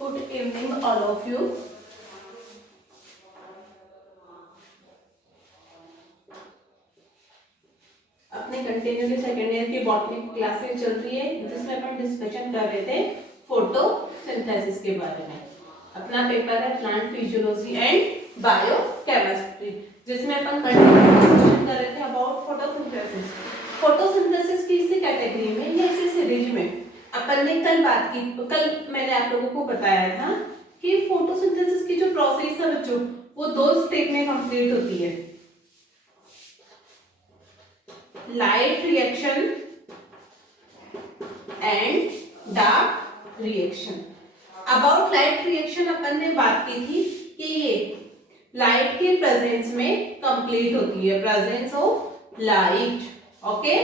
Good evening, all of you. अपने continually second year की botany classes चल रही है जिसमें अपन डिस्कशन कर रहे थे फोटोसिंथेसिस के बारे में। अपना पेपर है प्लांट फिजियोलॉजी एंड बायोकेमिस्ट्री जिसमें अपन डिस्कशन कर रहे थे अबाउट फोटोसिंथेसिस। फोटोसिंथेसिस की इसी कैटेगरी में या इसी सीरीज में अपन ने कल बात की। कल मैंने आप लोगों को बताया था कि फोटोसिंथेसिस की जो प्रोसेस है बच्चों वो दो स्टेप में कंप्लीट होती है, light reaction and dark reaction. About light reaction अपन ने बात की थी कि ये लाइट के प्रेजेंस में कंप्लीट होती है, प्रेजेंस ऑफ लाइट। ओके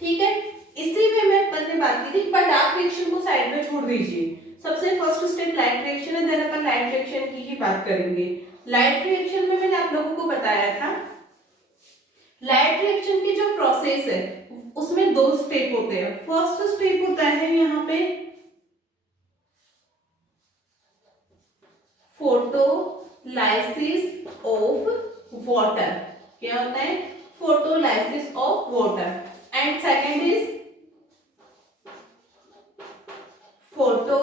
ठीक है, इसी में अपन ने बात की थी। पर डार्क रिएक्शन को साइड में छोड़ दीजिए, सबसे फर्स्ट स्टेप लाइट रिएक्शन है, देन अपन लाइट रिएक्शन की ही बात करेंगे। लाइट रिएक्शन में मैंने आप लोगों को बताया था लाइट रिएक्शन की जो प्रोसेस है उसमें दो स्टेप होते हैं। फर्स्ट स्टेप होता है यहाँ पे फोटोलाइसिस ऑफ वाटर। क्या होता है? Photolysis of water. And second is photo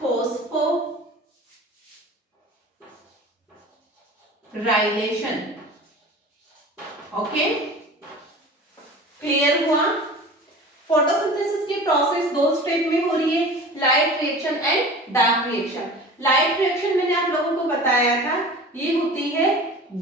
phosphorylation. Okay clear हुआ? फोटोसिंथेसिस की प्रोसेस दो स्टेप में हो रही है, light reaction and dark reaction. Light reaction मैंने आप लोगों को बताया था ये होती है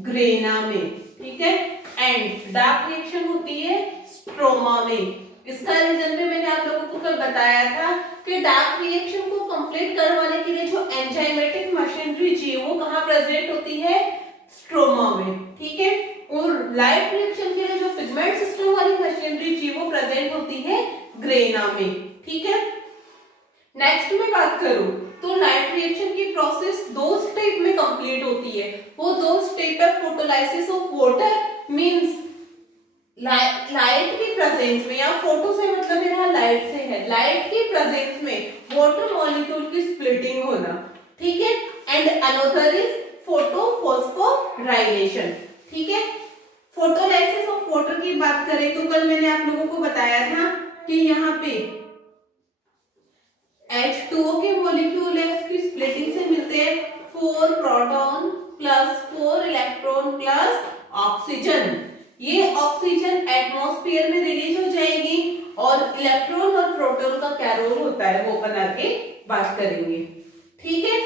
ग्रेना में, ठीक है, एंड डार्क रिएक्शन होती है स्ट्रोमा में। इसका रीजन भी मैंने आप लोगों को कल बताया था कि डार्क रिएक्शन को कंप्लीट करवाने के लिए जो एंजाइमेटिक मशीनरी चाहिए वो कहाँ प्रेजेंट होती है? स्ट्रोमा में, ठीक है। और लाइट रिएक्शन के लिए जो पिगमेंट सिस्टम वाली मशीनरी चाहिए वो प्रेजेंट होती है ग्रेना में, ठीक है। नेक्स्ट में बात करूं तो लाइट रिएक्शन की प्रोसेस दो स्टेप में कंप्लीट होती है। वो दो स्टेप है photolysis of water means light की प्रेजेंस में, या फोटो से मतलब मेरा लाइट से है, लाइट की प्रेजेंस में वाटर मॉलिक्यूल की स्प्लिटिंग होना, ठीक है। And another is photo phosphorylation, ठीक है। फोटोलाइसिस ऑफ वाटर की बात करें तो कल मैंने आप लोगों को बताया था कि यहाँ पे H2O के मॉलिक्यूल है उसकी स्प्लिटिंग से मिलते हैं 4 proton plus 4 electron plus oxygen. ये ऑक्सीजन एटमॉस्फेयर में रिलीज हो जाएगी और इलेक्ट्रॉन और प्रोटॉन का क्या रोल होता है वो अपन आगे बात करेंगे, ठीक है।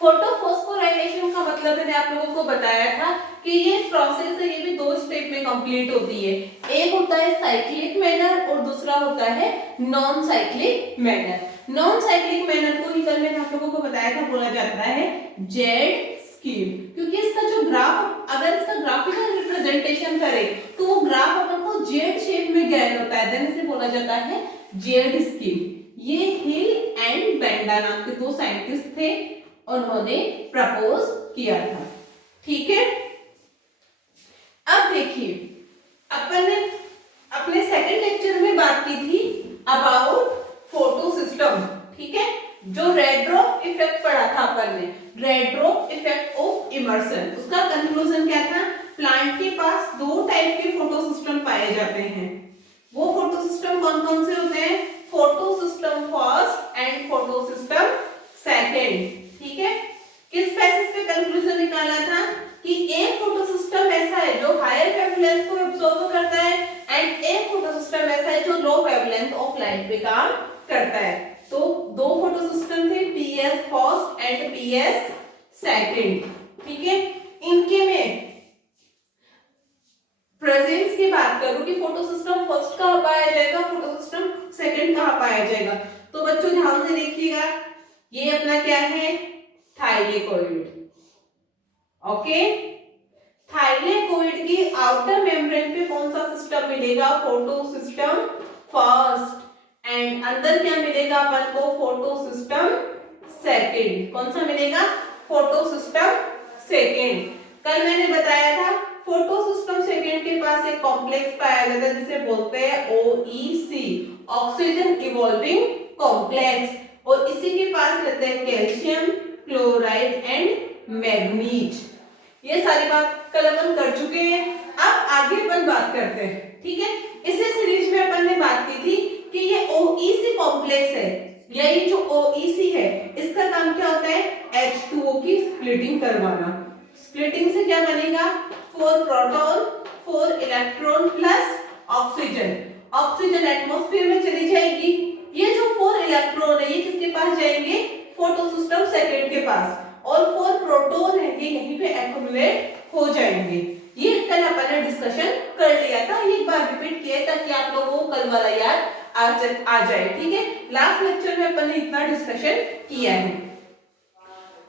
फोटोफॉस्फोराइलेशन का मतलब मैंने आप लोगों को बताया था कि ये प्रोसेस है, ये भी दो स्टेप में कंप्लीट होती है। एक होता है साइक्लिक मैनर और दूसरा होता है non cyclic manner. Non cyclic manner को ही कल मैंने आप लोगों को बताया था बोला जाता है जेड स्कीम, क्योंकि इसका जो ग्राफ, अगर इसका ग्राफिकल रिप्रेजेंटेशन करें तो वो ग्राफ अपन को जेड शेप में ज्ञान होता है, देन इसे बोला जाता है जेड स्कीम। ये हिल एंड बेंडा नाम के दो साइंटिस्ट थे, उन्होंने प्रपोज किया था, ठीक है। अब देखिए अपन ने अपने सेकंड लेक्चर में बात की थी अबाउट फोटो सिस्टम, ठीक है। जो रेड ड्रॉप इफेक्ट पढ़ा था अपन ने, red drop effect of immersion, उसका कंक्लूजन क्या था? प्लांट के पास दो टाइप के फोटो सिस्टम पाए जाते हैं। वो फोटो सिस्टम कौन कौन से होते हैं? Photo system first and photo system second, ठीक है। किस बेसिस पे कंक्लूजन निकाला था कि एक फोटो सिस्टम ऐसा है जो हायर वेवलेंथ को एब्जॉर्ब करता है एंड एक फोटो सिस्टम ऐसा है जो लो वेवलेंथ ऑफ लाइट पे काम करता है। तो दो फोटो सिस्टम थे, PS first and PS second, ठीक है। इनके में प्रेजेंस की बात करूं कि फोटो सिस्टम फर्स्ट कहां पाया जाएगा, फोटो सिस्टम सेकंड कहां पाया जाएगा, तो बच्चों ध्यान से देखिएगा। ये अपना क्या है? Thylakoid, okay. थाइलेकोइड की आउटर मेम्ब्रेन पे कौन सा सिस्टम मिलेगा? फोटो सिस्टम फर्स्ट, एंड अंदर क्या मिलेगा अपन को? Photo system second. कौन सा मिलेगा? Photo system second. कल मैंने बताया था फोटो सिस्टम सेकंड के पास एक कॉम्प्लेक्स पाया जाता है जिसे बोलते हैं OEC, ऑक्सीजन इवॉल्विंग कॉम्प्लेक्स। और इसी के पास रहते हैं कैल्शियम, क्लोराइड एंड मैग्नीज। ये सारी बात कल अपन कर चुके हैं। अब आगे अपन बात करते हैं, ठीक है। इसी सीरीज में अपन ने बात की थी कि ये OEC कॉम्प्लेक्स है, यही जो OEC है इसका काम क्या होता है, H2O की स्प्लिटिंग करवाना। स्प्लिटिंग से क्या बनेगा, 4 proton 4 electron plus oxygen. Oxygen atmosphere में चली जाएगी। ये जो 4 इलेक्ट्रॉन है ये किसके पास जाएंगे, फोटोसिस्टम सेकेंड के पास, और 4 प्रोटॉन है ये यहीं पे एक्युमुलेट हो जाएंगे। ये कल अपन ने डिस्कशन कर लिया था, एक बार रिपीट किया ताकि आप लोगों को कल वाला याद आ जाए, ठीक है। लास्ट लेक्चर में अपन ने इतना डिस्कशन किया है।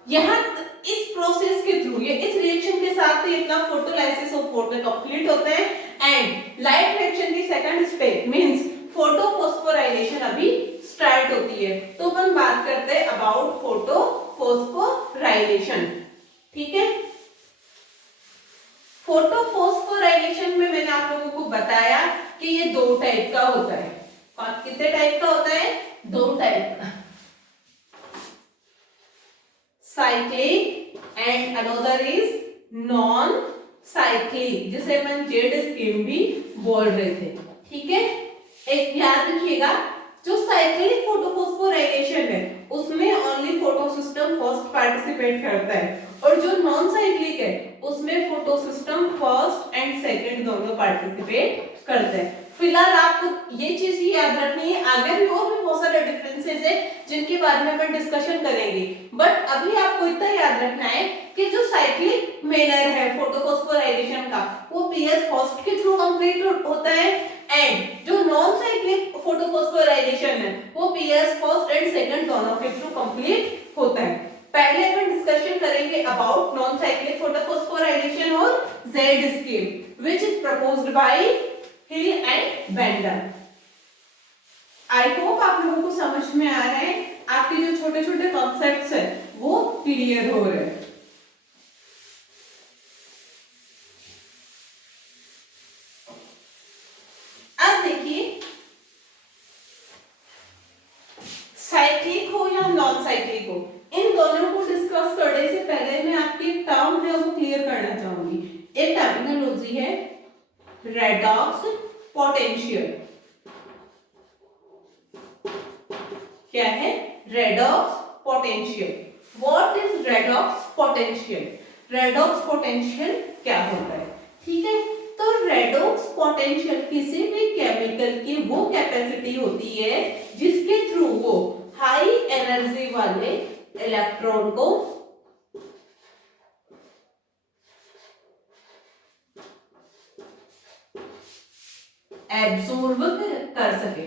यहाँ इस प्रोसेस के थ्रू, ये इस रिएक्शन के साथ ही इतना फोटोलाइसिस ऑफ वाटर कंप्लीट होता है एंड लाइट रिएक्शन की सेकंड स्टेप मींस फोटोफॉस्फोराइलेशन अभी स्टार्ट होती है। तो अपन बात करते हैं अबाउट फोटोफॉस्फोराइलेशन, ठीक है। फोटोफॉस्फोराइलेशन में मैंने आप लोगों को बताया कि ये 2 टाइप का होता है। कितने टाइप का होता है, 2 टाइप का, cyclic and another is non cyclic, जिसे अपन जेड स्कीम भी बोल रहे थे, ठीक है। एक याद रखिएगा, जो साइक्लिक फोटोफॉस्फोराइलेशन है उसमें ओनली फोटोसिस्टम फर्स्ट पार्टिसिपेट करता है, और जो नॉन साइक्लिक है उसमें फोटोसिस्टम फर्स्ट एंड सेकंड दोनों पार्टिसिपेट करते हैं। फिलहाल आपको ये चीज ही याद रखनी है, आगे भी और भी बहुत सारे डिफरेंसेस है जिनके बारे में अपन डिस्कशन करेंगे, बट अभी आपको इतना याद रखना है कि जो साइक्लिक मैनर है फोटोफॉस्फोराइलेशन का वो पीएस फर्स्ट के थ्रू कंप्लीट होता है, एंड जो नॉन साइक्लिक फोटोफॉस्फोराइलेशन है वो पीएस फर्स्ट एंड सेकंड दोनों के थ्रू कंप्लीट होता है। पहले अपन डिस्कशन करेंगे अबाउट नॉन साइक्लिक फोटोफॉस्फोराइलेशन और Z scheme which is proposed by Hill and Bender. I hope आप लोगों को समझ में आ रहा है, आपके जो छोटे छोटे कॉन्सेप्ट्स है वो क्लियर हो रहे हैं। अब देखिए, साइक्लिक हो या नॉन साइक्लिक हो, इन दोनों को डिस्कस करने से पहले मैं आपकी एक टर्म है वो क्लियर करना चाहूंगी। एक टर्मिनोलॉजी है रेडॉक्स पोटेंशियल। क्या है, redox potential. What is redox potential, redox potential क्या होता है, ठीक है। तो रेडॉक्स पोटेंशियल किसी भी केमिकल की वो कैपेसिटी होती है जिसके थ्रू वो हाई एनर्जी वाले इलेक्ट्रॉन को एब्सॉर्ब कर सके,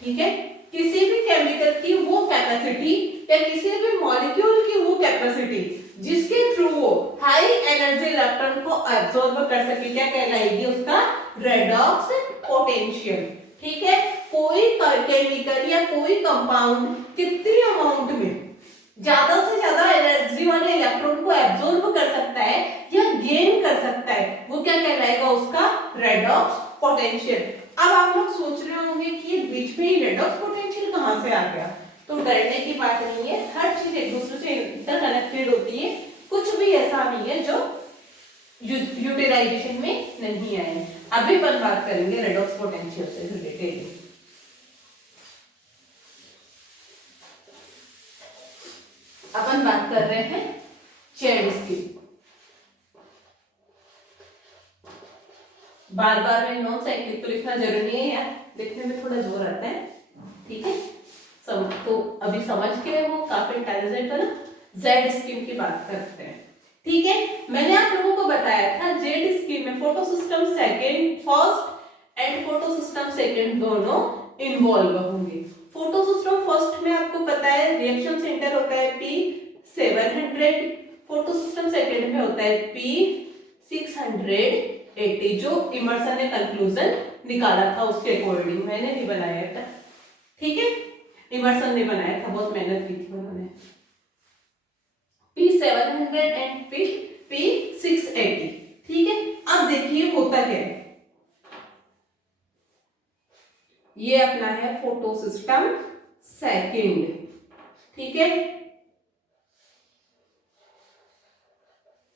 ठीक है। किसी भी केमिकल की वो कैपेसिटी या किसी भी मॉलिक्यूल की वो कैपेसिटी जिसके थ्रू वो हाई एनर्जी इलेक्ट्रॉन को एब्सॉर्ब कर सके, क्या कहलाएगी, उसका रेडॉक्स पोटेंशियल, ठीक है। कोई केमिकल या कोई कंपाउंड कितनी अमाउंट में ज्यादा से ज्यादा एनर्जी वाले इलेक्ट्रॉन को एब्सॉर्ब कर सकता है या गेन कर सकता है, वो क्या कहलाएगा, उसका रेडॉक्स पोटेंशियल। अब आप लोग सोच रहे होंगे कि ये बीच में ही रेडॉक्स पोटेंशियल कहां से आ गया, तो डरने की बात नहीं है, हर चीज एक दूसरे से इंटरकनेक्टेड होती है, कुछ भी ऐसा नहीं है जो यूटिलाइजेशन में नहीं आए। अभी अपन बात करेंगे रेडॉक्स पोटेंशियल से रिलेटेड। अपन बात कर रहे हैं जेड की। बार बार में नॉन साइक्लिक तो लिखना जरूरी नहीं है यार, लिखने में थोड़ा जोर आता है, ठीक है। तो अभी समझ के हो, काफी इंटेलिजेंट है ना। जेड स्कीम की बात करते हैं, ठीक है। मैंने आप लोगों को बताया था जेड स्कीम में photosystem second first and photosystem second दोनों इन्वॉल्व होंगे। फोटोसिस्टम फर्स्ट में आपको पता है रिएक्शन सेंटर होता है P700, फोटोसिस्टम सेकंड में होता है P680, जो इमर्सन ने कंक्लूजन निकाला था उसके अकॉर्डिंग, मैंने नहीं बनाया था, ठीक है, इमर्सन ने बनाया था, बहुत मेहनत की थी उन्होंने। P700 एंड P680, ठीक है। अब देखिए होता क्या है, ये अपना है फोटोसिस्टम सेकंड, ठीक है।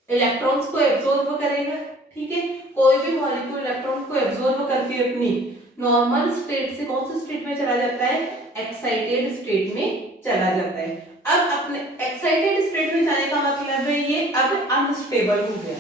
इलेक्ट्रॉन्स को एब्जॉर्ब करेगा, ठीक है। कोई भी मॉलिक्यूल इलेक्ट्रॉन को एब्जॉर्ब करके अपनी नॉर्मल स्टेट से कौन सी स्टेट में चला जाता है, एक्साइटेड स्टेट में चला जाता है। अब अपने एक्साइटेड स्टेट में जाने का मतलब है ये अब अनस्टेबल हो गया,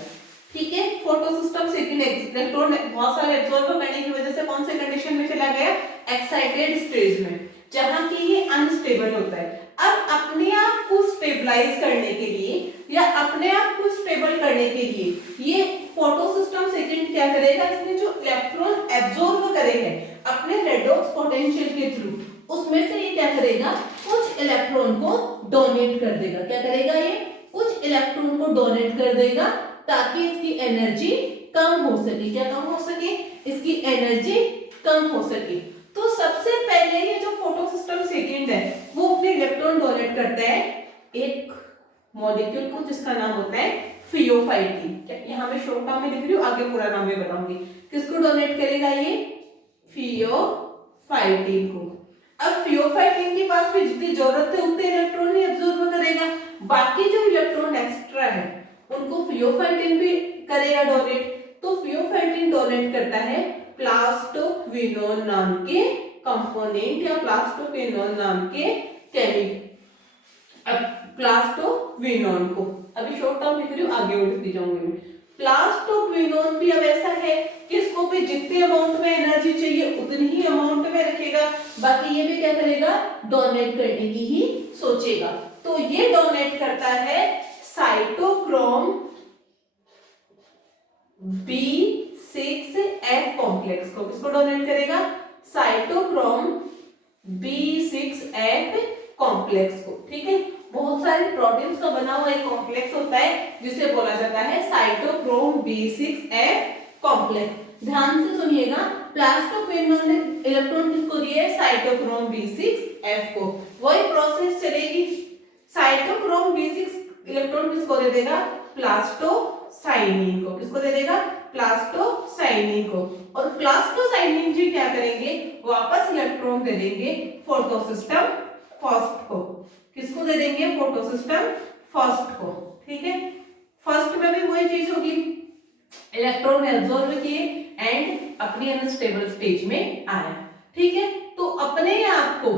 ठीक है। फोटोसिस्टम सेकंड इलेक्ट्रॉन बहुत सारे एब्जॉर्ब करने की वजह से कौन से कंडीशन में चला गया, एक्साइटेड स्टेज में, जहां की ये अनस्टेबल होता है। अब अपने आप को स्टेबलाइज करने के लिए या अपने आप को स्टेबल करने के लिए ये फोटोसिस्टम सेकंड क्या करेगा, इसमें जो इलेक्ट्रॉन एब्जॉर्ब करे हैं अपने रेडॉक्स पोटेंशियल के थ्रू, उसमें से ये क्या करेगा, कुछ इलेक्ट्रॉन को डोनेट कर देगा। क्या करेगा, ये कुछ इलेक्ट्रॉन को डोनेट कर देगा ताकि इसकी एनर्जी कम हो सके। क्या कम हो सके, इसकी एनर्जी कम हो सके। तो सबसे पहले ये जो फोटोसिस्टम सेकंड है वो अपने इलेक्ट्रॉन डोनेट करता है एक मॉलिक्यूल को जिसका नाम होता है फियोफाइटीन। यहाँ मैं शॉर्ट नाम में लिख रही हूँ, आगे पूरा नाम में बताऊंगी। किसको डोनेट करेगा, ये फियोफाइटीन को। अब फियोफाइटीन के पास भी जितनी जरूरत है उतने इलेक्ट्रॉन ही एब्जॉर्ब करेगा, बाकी जो इलेक्ट्रॉन एक्स्ट्रा है उनको फियोफाइटीन भी करेगा डोनेट। तो फियोफाइटीन डोनेट करता है प्लास्टोक्विनोन नाम के कंपोनेंट या प्लास्टोक्विनोन नाम के केमिकल। अब प्लास्टोक्विनोन को अभी शॉर्ट टर्म लिख रही हूँ, आगे उठती जाऊंगी मैं। प्लास्टोक्विनोन भी अब ऐसा है कि इसको भी जितने अमाउंट में एनर्जी चाहिए उतनी ही अमाउंट में रखेगा, बाकी ये भी क्या करेगा, डोनेट करने की ही सोचेगा। तो ये डोनेट करता है साइटोक्रोम B6F कॉम्प्लेक्स को। किसको डोनेट करेगा, साइटोक्रोम B6F कॉम्प्लेक्स को, ठीक है। बहुत सारे प्रोटीन्स का बना हुआ एक कॉम्प्लेक्स होता है जिसे बोला जाता है साइटोक्रोम B6F कॉम्प्लेक्स। ध्यान से सुनिएगा, प्लास्टोक्विनोन ने इलेक्ट्रॉन किसको दिए है, साइटोक्रोम B6F को। वही प्रोसेस चलेगी, साइटोक्रोम B6 इलेक्ट्रॉन किसको दे देगा, प्लास्टोसाइनिन को। किसको दे देगा, प्लास्टोसाइनिन को। और प्लास्टोसाइनिन जी क्या करेंगे, वापस इलेक्ट्रॉन दे देंगे फोटोसिस्टम फर्स्ट को। किसको दे देंगे, फोटोसिस्टम फर्स्ट को, ठीक है। फर्स्ट में भी वही चीज होगी, इलेक्ट्रॉन ने एब्जॉर्ब किए एंड अपनी अनस्टेबल स्टेज में आया, ठीक है। तो अपने आप को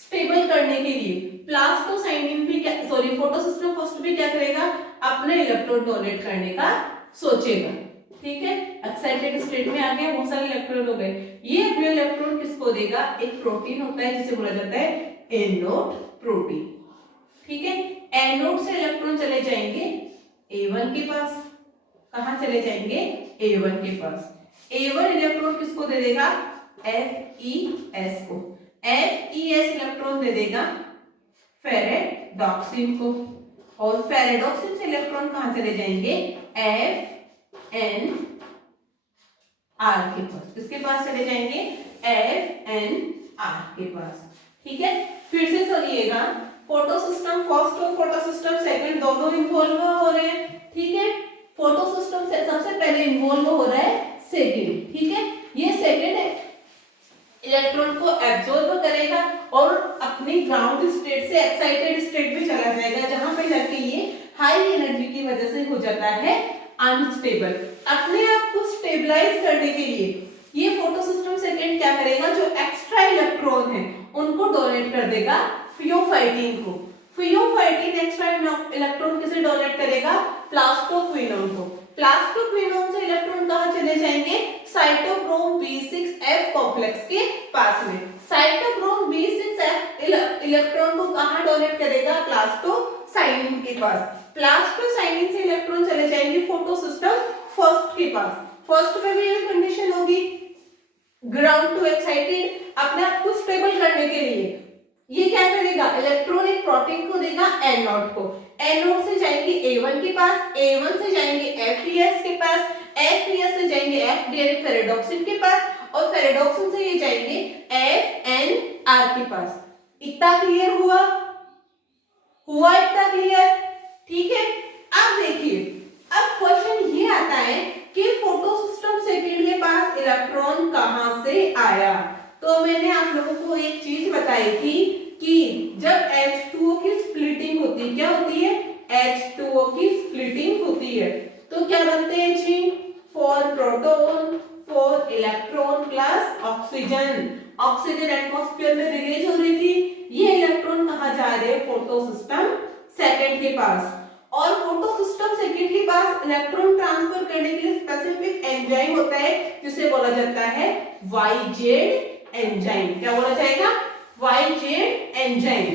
स्टेबल करने के लिए प्लास्टोसाइनिन भी क्या, सॉरी फोटोसिस्टम फर्स्ट भी क्या करेगा, अपने इलेक्ट्रॉन डोनेट करने का सोचेगा, ठीक है। एक्साइटेड स्टेट में आ गया, बहुत सारे इलेक्ट्रॉन हो गए। ये अपने इलेक्ट्रॉन किसको देगा, एक प्रोटीन होता है जिसे बोला जाता है एनोड प्रोटीन, ठीक है। एनोड से इलेक्ट्रॉन चले जाएंगे A1 के पास। कहां चले जाएंगे, A1 के पास। A1 इलेक्ट्रॉन किसको दे देगा, FeS को। FeS इलेक्ट्रॉन दे देगा फेरेडॉक्सिन को, और फेरेडॉक्सिन से इलेक्ट्रॉन कहां चले जाएंगे, FnR के पास। किसके पास चले जाएंगे, FnR के पास, ठीक है। फिर से सुनिएगा, फोटोसिस्टम फर्स्ट और फोटोसिस्टम सेकंड दोनों इन्वॉल्व हो रहे हैं, ठीक है। फोटोसिस्टम से सबसे पहले इन्वॉल्व हो रहा है सेकंड, ठीक है। ये सेकंड इलेक्ट्रॉन को एब्जॉर्ब करेगा और अपनी ग्राउंड स्टेट से एक्साइटेड स्टेट में चला जाएगा, जहां पे जाके ये हाई एनर्जी की वजह से हो जाता है अनस्टेबल। अपने आप को स्टेबलाइज करने के लिए ये फोटोसिस्टम सेकंड क्या करेगा, जो एक्स्ट्रा इलेक्ट्रॉन है उनको डोनेट कर देगा फियोफाइटीन को। फियोफाइटीन एक्स्ट्रा इलेक्ट्रॉन किसे डोनेट करेगा, प्लास्टोक्विनोन को। प्लास्टोक्विनोन से इलेक्ट्रॉन कहां चले जाएंगे, साइटोक्रोम B6F कॉम्प्लेक्स के पास में। साइटोक्रोम B6F इलेक्ट्रॉन को कहां डोनेट करेगा, प्लास्टोसाइनिन के पास। प्लास्टोसाइनिन से इलेक्ट्रॉन चले जाएंगे फोटोसिस्टम फर्स्ट के पास। फर्स्ट में भी ये कंडीशन होगी, ग्राउंड टू एक्साइटेड, अपने आप को स्टेबल करने के लिए ये क्या करेगा, इलेक्ट्रॉन एक प्रोटीन को देगा N0 को। N0 से जाएंगे A1 के पास, A1 से जाएंगे FeS के पास, FeS से जाएंगे FD फेरेडॉक्सिन के पास, और फेरेडॉक्सिन से ये जाएंगे FnR के पास। इतना क्लियर हुआ इतना क्लियर, ठीक है। अब देखिए, अब क्वेश्चन ये आता है कि फोटोसिस्टम सेकंड के पास इलेक्ट्रॉन कहां से आया। तो मैंने आप लोगों को एक चीज बताई थी कि जब H2O की स्प्लिटिंग होती है, क्या होती है, H2O की स्प्लिटिंग होती है, तो क्या बनते हैं जी, 4 proton 4 electron plus oxygen. Oxygen atmosphere में रिलीज हो रही थी, ये इलेक्ट्रॉन कहाँ जा रहे हैं, फोटो सिस्टम सेकंड के पास। और फोटो सिस्टम सेकंड के पास इलेक्ट्रॉन ट्रांसफर करने के लिए स्पेसिफिक एंजाइम होता है जिसे बोला जाता है वाईजेड एंजाइम। क्या बोला जाएगा, वाईजेड एंजाइम।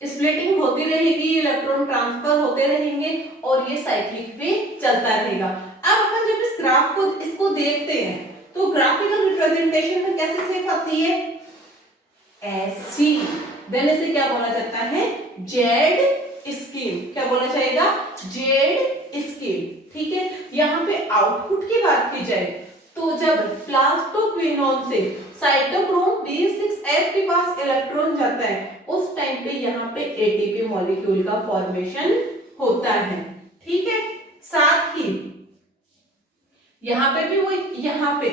स्प्लिटिंग होती रहेगी, इलेक्ट्रॉन ट्रांसफर होते रहेंगे और ये साइक्लिक पे चलता रहेगा। अब अपन जब इस ग्राफ को इसको देखते हैं तो ग्राफिकल रिप्रेजेंटेशन में कैसे शेप आती है, ऐसी। देन इसे क्या बोला जाता है, जेड स्कीम। क्या बोला जाएगा, जेड स्कीम। ठीक है, यहाँ पे आउटपुट की बात की जाए तो जब प्लास्टोक्विनोन से साइटोक्रोम B6F के पास इलेक्ट्रॉन जाता है उस टाइम पे यहाँ पे एटीपी मॉलिक्यूल का फॉर्मेशन होता है। ठीक है, साथ ही यहाँ पे भी वो, यहाँ पे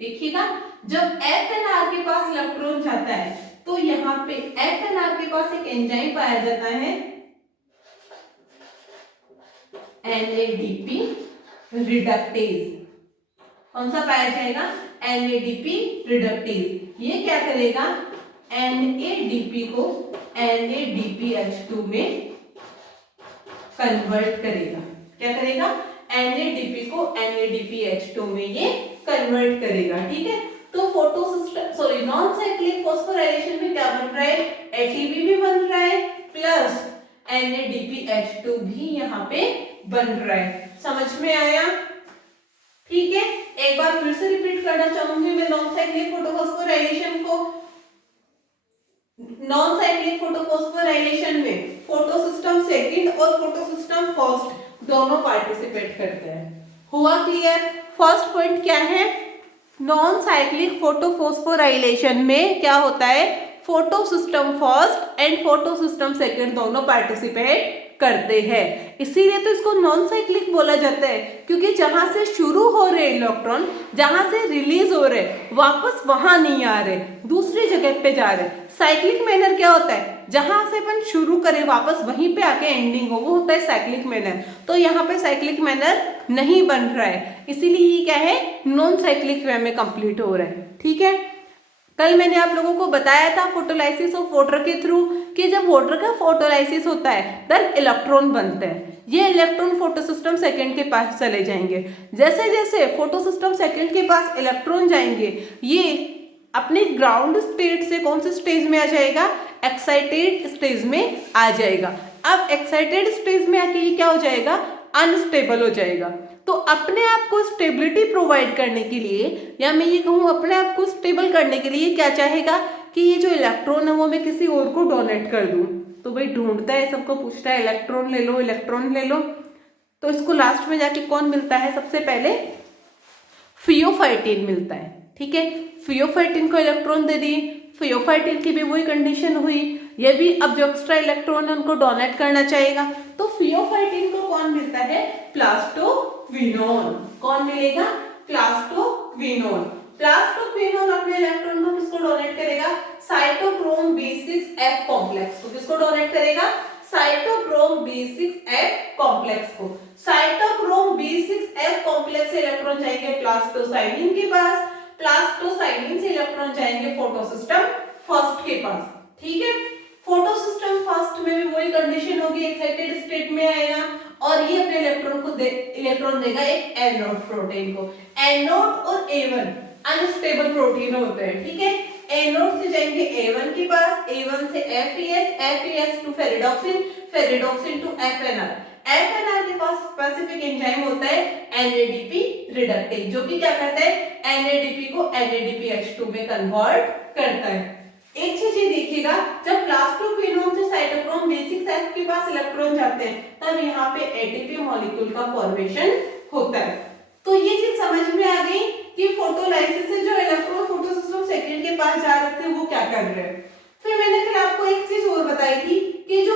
देखिएगा जब FNR के पास इलेक्ट्रॉन जाता है तो यहाँ पे FNR के पास एक एंजाइम पाया जाता है NADP रिडक्टेज। कौन सा पाया जाएगा, NADP रिडक्टेज। ये क्या करेगा, NADP को NADPH2 में कन्वर्ट करेगा। क्या करेगा, NADP को NADPH2 में ये कन्वर्ट करेगा। ठीक है, तो फोटोसिस्टम नॉन साइक्लिक फॉस्फोराइलेशन में क्या बन रहा है, ATP भी बन रहा है प्लस NADPH2 भी यहाँ पे बन रहा है। समझ में आया, ठीक है। एक बार फिर से रिपीट करना चाहूंगी मैं नॉन साइक्लिक फोटोफॉस्फोराइलेशन को। नॉन साइक्लिक फोटोफॉस्फोराइलेशन में फोटोसिस्टम सेकंड और फोटोसिस्टम फर्स्ट दोनों पार्टिसिपेट करते हैं। हुआ क्लियर? फर्स्ट पॉइंट क्या है, नॉन साइक्लिक फोटोफॉस्फोराइलेशन में क्या होता है, photosystem first and photosystem second दोनों पार्टिसिपेट करते हैं। इसीलिए तो इसको नॉन साइक्लिक बोला जाता है, क्योंकि जहां से शुरू हो रहे इलेक्ट्रॉन, जहां से रिलीज हो रहे, वापस वहां नहीं आ रहे, दूसरी जगह पे जा रहे। साइक्लिक मैनर क्या होता है, जहां से अपन शुरू करें वापस वहीं पे आके एंडिंग हो, वो होता है साइक्लिक मैनर। तो यहाँ पे साइक्लिक मैनर नहीं बन रहा है, इसीलिए ये क्या है, नॉन साइक्लिक वे में कंप्लीट हो रहा है। ठीक है, कल मैंने आप लोगों को बताया था फोटोलाइसिस ऑफ वाटर के थ्रू कि जब वाटर का फोटोलाइसिस होता है तब इलेक्ट्रॉन बनते हैं। ये इलेक्ट्रॉन फोटोसिस्टम सेकंड के पास चले जाएंगे। जैसे जैसे फोटोसिस्टम सेकंड के पास इलेक्ट्रॉन जाएंगे, ये अपने ग्राउंड स्टेट से कौन से स्टेज में आ जाएगा, एक्साइटेड स्टेज में आ जाएगा। अब एक्साइटेड स्टेज में आके ये क्या हो जाएगा, अनस्टेबल हो जाएगा। तो अपने आप को स्टेबिलिटी प्रोवाइड करने के लिए, या मैं ये कहूँ अपने आप को स्टेबल करने के लिए क्या चाहेगा कि ये जो इलेक्ट्रॉन है वो मैं किसी और को डोनेट कर दूं। तो भाई ढूंढता है, सबको पूछता है इलेक्ट्रॉन ले लो, इलेक्ट्रॉन ले लो। तो इसको लास्ट में जाके कौन मिलता है, सबसे पहले फियोफाइटिन मिलता है। ठीक है, फियोफाइटिन को इलेक्ट्रॉन दे दी, फियोफाइटिन की भी वही कंडीशन हुई, ये भी अब जो एक्स्ट्रा इलेक्ट्रॉन है उनको डोनेट करना चाहेगा। तो फियोफाइटिन को कौन मिलता है, प्लास्टोक्विनोन। कौन मिलेगा, प्लास्टोक्विनोन। प्लास्टोक्विनोन अपने इलेक्ट्रॉन को किसको डोनेट करेगा, साइटोक्रोम B6F कॉम्प्लेक्स को। किसको डोनेट करेगा, साइटोक्रोम B6F कॉम्प्लेक्स को। साइटोक्रोम B6F कॉम्प्लेक्स से इलेक्ट्रॉन जाएंगे प्लास्टोसाइनिन के पास, प्लास्टोसाइनिन से इलेक्ट्रॉन जाएंगे फोटोसिस्टम फर्स्ट के पास। ठीक है, फोटोसिस्टम फर्स्ट में भी वही कंडीशन होगी, एक्साइटेड स्टेट में आएगा और ये अपने इलेक्ट्रॉन को इलेक्ट्रॉन देगा एक एनोड प्रोटीन को। एनोड और A1 अनस्टेबल प्रोटीन होते हैं। ठीक है, एनोड से जाएंगे A1 के पास, A1 से FeS, FeS to ferredoxin, ferredoxin to FNR, FNR के पास स्पेसिफिक एंजाइम होता है NADP रिडक्टेज, जो कि क्या करता है, NADP को NADPH2 में कन्वर्ट करता है। एक चीज ये देखिएगा, जब प्लास्टोक्विनोन से साइटोक्रोम B6F के पास इलेक्ट्रॉन जाते हैं तब यहाँ पे ATP मॉलिक्यूल का फॉर्मेशन होता है। तो ये चीज समझ में आ गई कि फोटोलाइसिस से जो इलेक्ट्रॉन फोटोसिस्टम सेकंड के पास जा रहे थे वो क्या कर रहे हैं। फिर मैंने फिर आपको एक चीज और बताई थी कि जो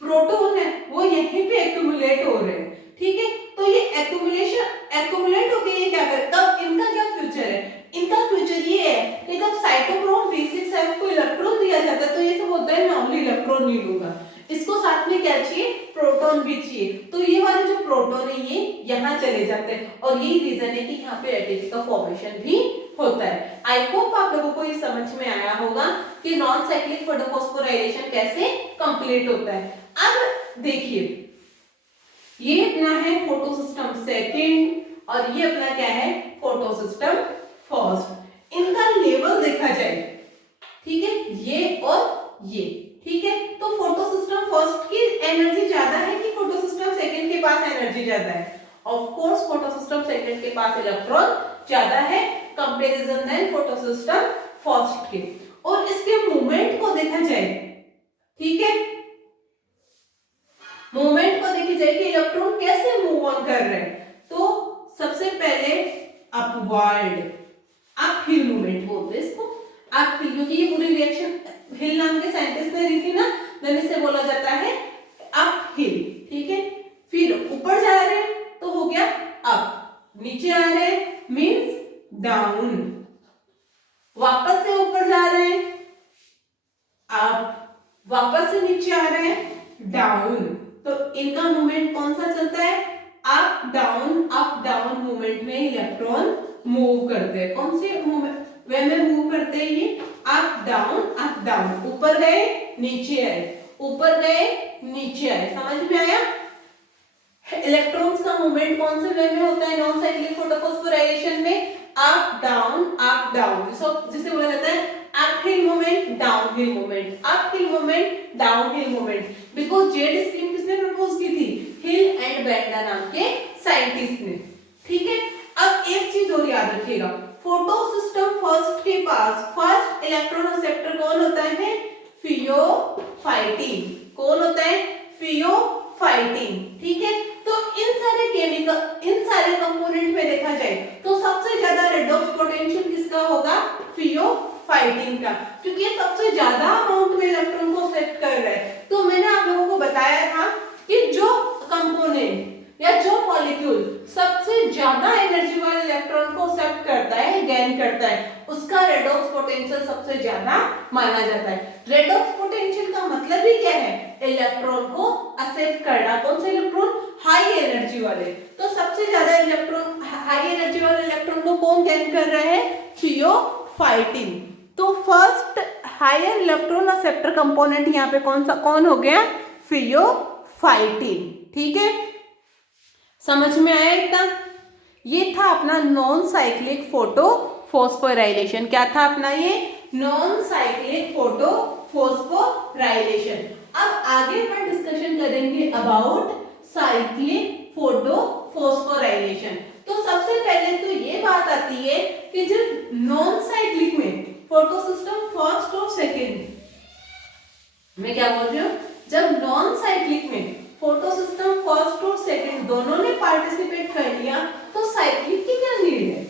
प्रोटॉन है वो यहीं पे एक्यूमुलेट हो रहे हैं। ठीक है, तो ये एक्यूमुलेट होके ये क्या करे, तब इनका क्या फ्यूचर है, इनका फ्यूचर ये इलेक्ट्रॉन नहीं लूंगा, इसको साथ में क्या चाहिए, प्रोटॉन भी चाहिए। तो ये वाले जो प्रोटॉन है ये यहाँ चले जाते हैं और यही रीजन है कि यहाँ पे एटीपी का फॉर्मेशन भी होता है। आई होप आप लोगों को ये समझ में आया होगा कि नॉन साइक्लिक फोटोफॉस्फोराइलेशन कैसे कंप्लीट होता है। अब देखिए ये अपना है फोटो सिस्टम सेकेंड और ये अपना क्या है, फोटो सिस्टम फर्स्ट। इनका लेवल देखा जाए, ठीक है, ये और ये, ठीक है। तो फोटो सिस्टम फर्स्ट की एनर्जी ज्यादा है कि फोटो सिस्टम सेकंड के पास एनर्जी ज्यादा है? Of course photosystem second के पास इलेक्ट्रॉन ज्यादा है comparison than photosystem first के। और इसके मूवमेंट को देखा जाए, ठीक है, मूवमेंट को देखी जाए कि इलेक्ट्रॉन कैसे मूव ऑन कर रहे हैं। तो सबसे पहले अपवर्ड, अपहिल मूवमेंट बोलते हैं इसको, अपहिल, क्योंकि ये पूरी रिएक्शन हिल नाम के साइंटिस्ट ने दी थी ना, देन इसे बोला जाता है अपहिल, ठीक है। फिर ऊपर जा रहे हैं तो हो गया अप, नीचे आ रहे हैं मींस डाउन, वापस से ऊपर जा रहे हैं अप, वापस से नीचे आ रहे हैं डाउन। तो इनका मूवमेंट कौन सा चलता है, अप डाउन मूवमेंट में इलेक्ट्रॉन मूव करते हैं। कौन से मूवमेंट वे में मूव करते हैं ये, अप डाउन, ऊपर गए नीचे आए, ऊपर गए नीचे आए, समझ में आया। इलेक्ट्रॉन्स का मूवमेंट कौन से वे में होता है नॉन साइक्लिक फोटोफॉस्फोराइलेशन में, अप डाउन, जिसे बोला जाता है uphill movement, downhill movement, uphill movement, downhill movement. Because Z scheme किसने प्रपोज की थी, हिल एंड बेंडा नाम के साइंटिस्ट ने, ठीक है। अब एक चीज और याद रखिएगा, फोटो सिस्टम फर्स्ट के पास फर्स्ट इलेक्ट्रॉन एक्सेप्टर कौन होता है, फियोफाइटीन। कौन होता है, फियोफाइटीन, ठीक है। तो इन सारे केमिकल, इन सारे कंपोनेंट में देखा जाए तो सबसे ज्यादा रेडॉक्स पोटेंशियल किसका होगा, फियोफाइटीन का, क्योंकि ये सबसे ज्यादा अमाउंट में इलेक्ट्रॉन को एक्सेप्ट कर रहा है। तो मैंने आप लोगों को बताया था कि जो कंपोनेंट या जो मॉलिक्यूल सबसे ज्यादा एनर्जी वाले इलेक्ट्रॉन को एक्सेप्ट करता है, गेन करता है, उसका रेडॉक्स पोटेंशियल सबसे ज्यादा माना जाता है। रेडॉक्स पोटेंशियल का मतलब ही क्या है, इलेक्ट्रॉन को एक्सेप्ट करना। कौन से इलेक्ट्रॉन, हाई एनर्जी वाले। तो सबसे ज्यादा इलेक्ट्रॉन, हाई एनर्जी वाले इलेक्ट्रॉन को कौन गेन कर रहा है, फियोफाइटीन। तो first higher electron acceptor component यहाँ पे कौन हो गया, फियोफाइटीन, ठीक है। समझ में आया इतना। ये था अपना नॉन साइक्लिक फोटोफॉस्फोराइलेशन। क्या था अपना ये, नॉन साइक्लिक फोटोफॉस्फोराइलेशन। अब आगे अपन डिस्कशन करेंगे अबाउट साइक्लिक फोटोफॉस्फोराइलेशन। तो सबसे पहले तो ये बात आती है कि जब नॉन साइक्लिक में फोटो सिस्टम फर्स्ट और सेकेंड, मैं क्या बोल रही हूँ, जब नॉन साइक्लिक में फोटो सिस्टम फर्स्ट और सेकंड दोनों ने पार्टिसिपेट कर लिया तो साइक्लिक की क्या नीड है।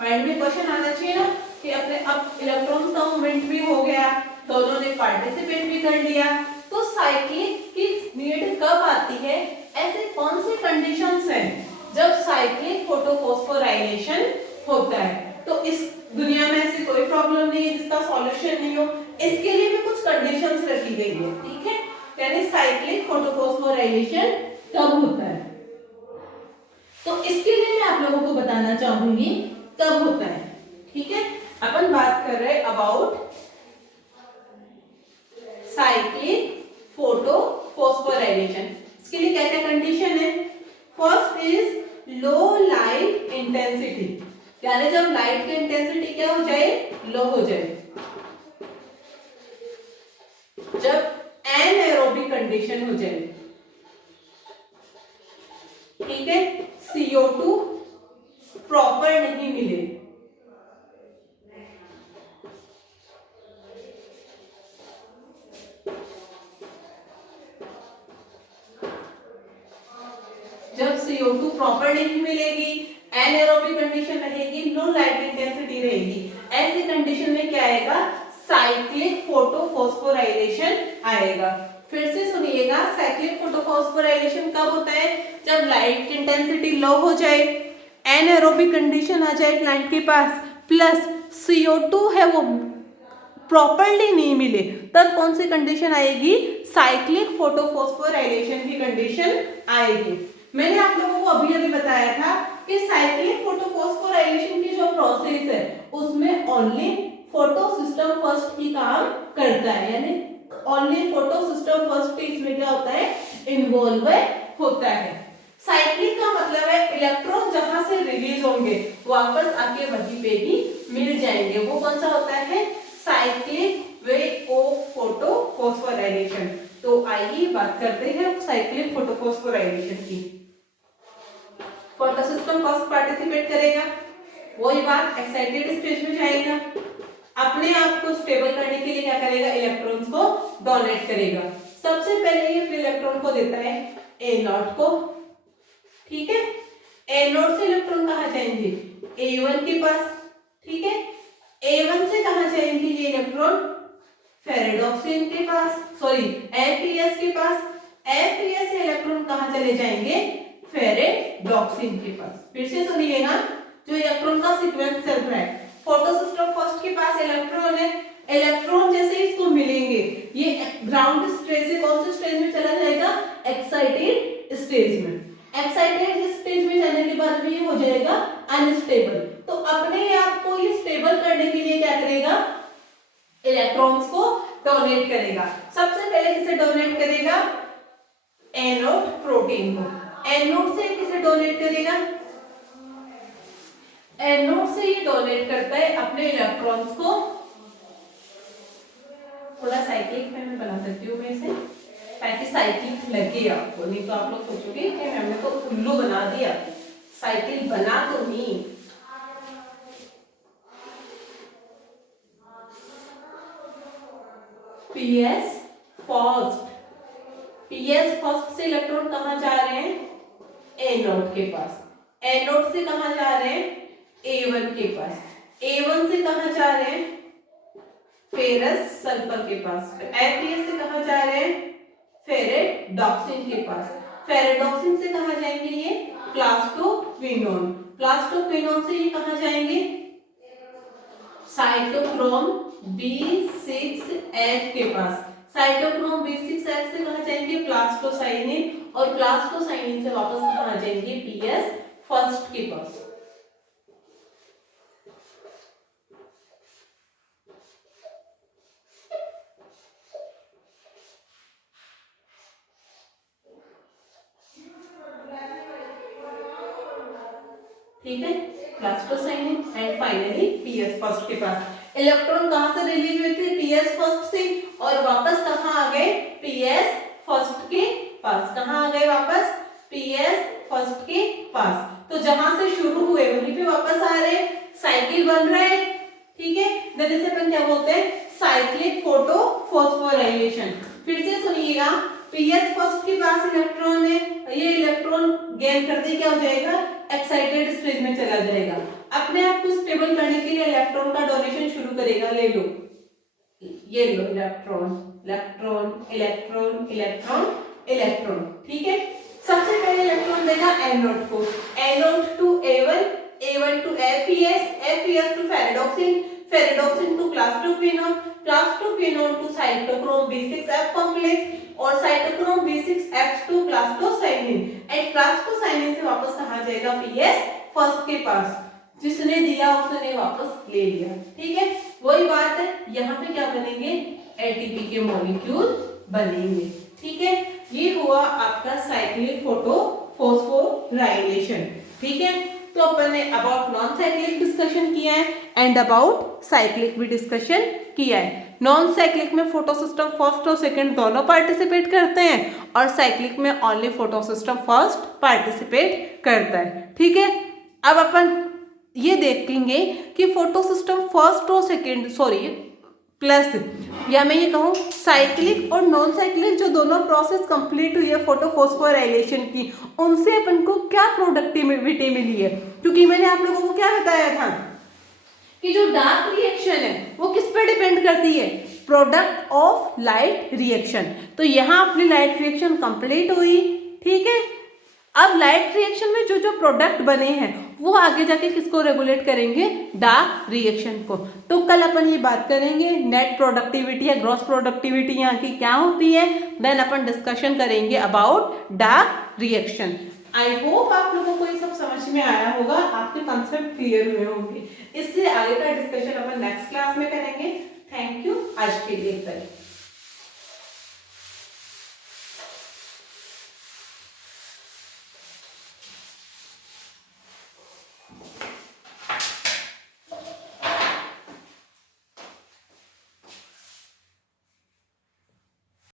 माइंड में क्वेश्चन आना चाहिए ना कि अपने अब इलेक्ट्रॉन्स का मूवमेंट भी हो गया, दोनों ने पार्टिसिपेट भी कर लिया, तो साइक्लिक की नीड कब आती है, ऐसे कौन से कंडीशंस हैं जब साइक्लिक फोटोफॉस्फोराइलेशन होता है। तो इस दुनिया में ऐसी कोई प्रॉब्लम नहीं है जिसका सॉल्यूशन नहीं हो, इसके लिए भी कुछ कंडीशंस रखी गई है, ठीक है। यानी साइक्लिक फोटोफॉस्फोराइलेशन कब होता है, तो इसके लिए मैं आप लोगों को बताना चाहूंगी कब होता है, ठीक है। अपन बात कर रहे हैं अबाउट साइक्लिक फोटोफॉस्फोराइलेशन। इसके लिए क्या क्या कंडीशन है, first is low light intensity, यानी जब लाइट की इंटेंसिटी क्या हो जाए, लो हो जाए। जब एनएरोबिक कंडीशन हो जाए, ठीक है, CO2 प्रॉपर नहीं मिले, जब CO2 प्रॉपर नहीं मिलेगी, एनएरोबिक कंडीशन रहेगी, लो लाइट इंटेंसिटी रहेगी, ऐसी कंडीशन में क्या आएगा, साइक्लिक फोटोफॉस्फोराइलेशन आएगा। फिर से सुनिएगा, साइक्लिक फोटोफॉस्फोराइलेशन कब होता है, जब लाइट की इंटेंसिटी लो हो जाए, एनएरोबिक कंडीशन आ जाए लाइट के पास, प्लस CO2 है वो प्रॉपरली नहीं मिले, तब कौन सी कंडीशन आएगी, साइक्लिक फोटोफॉस्फोराइलेशन की कंडीशन आएगी। मैंने आप लोगों को अभी अभी बताया था कि साइक्लिक फोटोफॉस्फोराइलेशन की जो प्रोसेस है उसमें ओनली फोटो सिस्टम फर्स्ट ही काम करता है, यानी ओनली फोटो सिस्टम फर्स्ट इसमें क्या होता है, इन्वॉल्व होता है। साइक्लिक का मतलब है इलेक्ट्रॉन जहां से रिलीज होंगे वापस आके वहीं पे ही मिल जाएंगे, वो कौन सा होता है, साइक्लिक वे ऑफ फोटोफॉस्फोराइलेशन। तो आइए बात करते हैं साइक्लिक फोटोफॉस्फोराइलेशन की। फोटो सिस्टम फर्स्ट पार्टिसिपेट करेगा, वही बात एक्साइटेड स्टेज में जाएगा, अपने आप को स्टेबल करने के लिए क्या करेगा, इलेक्ट्रॉन्स को डोनेट करेगा। सबसे पहले ये अपने इलेक्ट्रॉन को देता है A0 को, ठीक है। A0 से इलेक्ट्रॉन कहाँ जाएंगे, A1 के पास, ठीक है। A1 से कहाँ जाएंगे ये इलेक्ट्रॉन, फेरेडॉक्सिन के पास, सॉरी FeS के पास। FeS से इलेक्ट्रॉन कहाँ चले जाएंगे, फेरेडॉक्सिन के पास। फिर से सुनिएगा, जो इलेक्ट्रॉन का सीक्वेंस चल रहा है, फोटो सिस्टम फर्स्ट के पास इलेक्ट्रॉन है, इलेक्ट्रॉन जैसे इसको मिलेंगे ये ग्राउंड स्टेज से कौन से स्टेज में चला जाएगा, एक्साइटेड स्टेज में। एक्साइटेड स्टेज में जाने के बाद ये हो जाएगा अनस्टेबल। तो अपने आप को ये स्टेबल करने के लिए क्या करेगा, इलेक्ट्रॉन्स को डोनेट करेगा। सबसे पहले किसे डोनेट करेगा, एनोड प्रोटीन को। एनोड से किसे डोनेट करेगा, एनोड से ये डोनेट करता है अपने इलेक्ट्रॉन्स को। थोड़ा साइक्लिक में मैं बना सकती हूँ मैं इसे, ताकि साइक्लिक लगे आपको, नहीं तो आप लोग सोचोगे कि हमने तो उल्लू बना दिया, साइकिल बना तो नहीं। PS फर्स्ट से इलेक्ट्रॉन कहाँ जा रहे हैं, एनोड के पास। एनोड से कहाँ जा रहे हैं, A1 के पास। A1 से कहाँ जा रहे हैं, फेरस सल्फर के पास। FeS से कहाँ जा रहे हैं, फेरेडॉक्सिन के पास। फेरेडॉक्सिन से कहाँ जाएंगे ये, प्लास्टोक्विनोन। प्लास्टोक्विनोन से ये कहाँ जाएंगे, साइटोक्रोम B6F के पास। साइटोक्रोम B6F से कहाँ जाएंगे, प्लास्टोसाइनिन, और प्लास्टोसाइनिन से वापस कहाँ जाएंगे, PS फर्स्ट के पास। ठीक है, plastocyanin and finally PS first के पास। इलेक्ट्रॉन कहां से रिलीज हुए थे, PS फर्स्ट से, और वापस कहां आ गए, PS फर्स्ट के पास। कहां आ गए वापस, PS फर्स्ट के पास। तो जहां से शुरू हुए वहीं पे वापस आ रहे, साइकिल बन रहा है, ठीक है। देन इसे अपन क्या बोलते हैं, साइक्लिक फोटोफॉस्फोराइलेशन। फिर से सुनिएगा, PS फर्स्ट के पास इलेक्ट्रॉन है, ये इलेक्ट्रॉन गेन करते क्या हो जाएगा, एक्साइटेड स्टेज में चला जाएगा। अपने आप को स्टेबल करने के लिए इलेक्ट्रॉन का डोनेशन शुरू करेगा। ले लो, ये लो, electron electron electron electron electron, ठीक है। सबसे पहले इलेक्ट्रॉन देगा एनोड को, anode to A1, A1 to FeS, FeS to ferredoxin, ferredoxin to plastoquinone, plastoquinone to cytochrome B6F complex, और cytochrome B6F to plastocyanin, and plastocyanin से वापस कहाँ जाएगा, PS फर्स्ट के पास। जिसने दिया उसने वापस ले लिया, ठीक है। वही बात है, यहाँ पे क्या बनेंगे, ATP के मॉलिक्यूल बनेंगे, ठीक है। ये हुआ आपका साइक्लिक फोटोफॉस्फोराइलेशन, ठीक है। तो अपन ने अबाउट नॉन साइक्लिक डिस्कशन किया है एंड अबाउट साइक्लिक भी डिस्कशन किया है। नॉन साइक्लिक में फोटो सिस्टम फर्स्ट और सेकंड दोनों पार्टिसिपेट करते हैं, और साइक्लिक में only photo system first participate करता है, ठीक है। अब अपन ये देखेंगे कि फोटो सिस्टम फर्स्ट और सेकंड, सॉरी प्लस, या मैं ये कहूँ साइक्लिक और नॉन साइक्लिक जो दोनों प्रोसेस कंप्लीट हुई है फोटोफॉस्फोराइलेशन की, उनसे अपन को क्या प्रोडक्टिविटी मिली है। क्योंकि मैंने आप लोगों को क्या बताया था कि जो डार्क रिएक्शन है वो किस पे डिपेंड करती है, प्रोडक्ट ऑफ लाइट रिएक्शन। तो यहाँ अपनी लाइट रिएक्शन कंप्लीट हुई, ठीक है। अब लाइट रिएक्शन में जो जो प्रोडक्ट बने हैं वो आगे जाके किसको रेगुलेट करेंगे, डार्क रिएक्शन को। तो कल अपन ये बात करेंगे नेट प्रोडक्टिविटी या ग्रॉस प्रोडक्टिविटी यहाँ की क्या होती है, देन अपन डिस्कशन करेंगे about dark reaction. I hope आप लोगों को ये सब समझ में आया होगा, आपके कंसेप्ट क्लियर हुए होंगे। इससे आगे का डिस्कशन अपन नेक्स्ट क्लास में करेंगे। थैंक यू, आज के लिए इतना ही।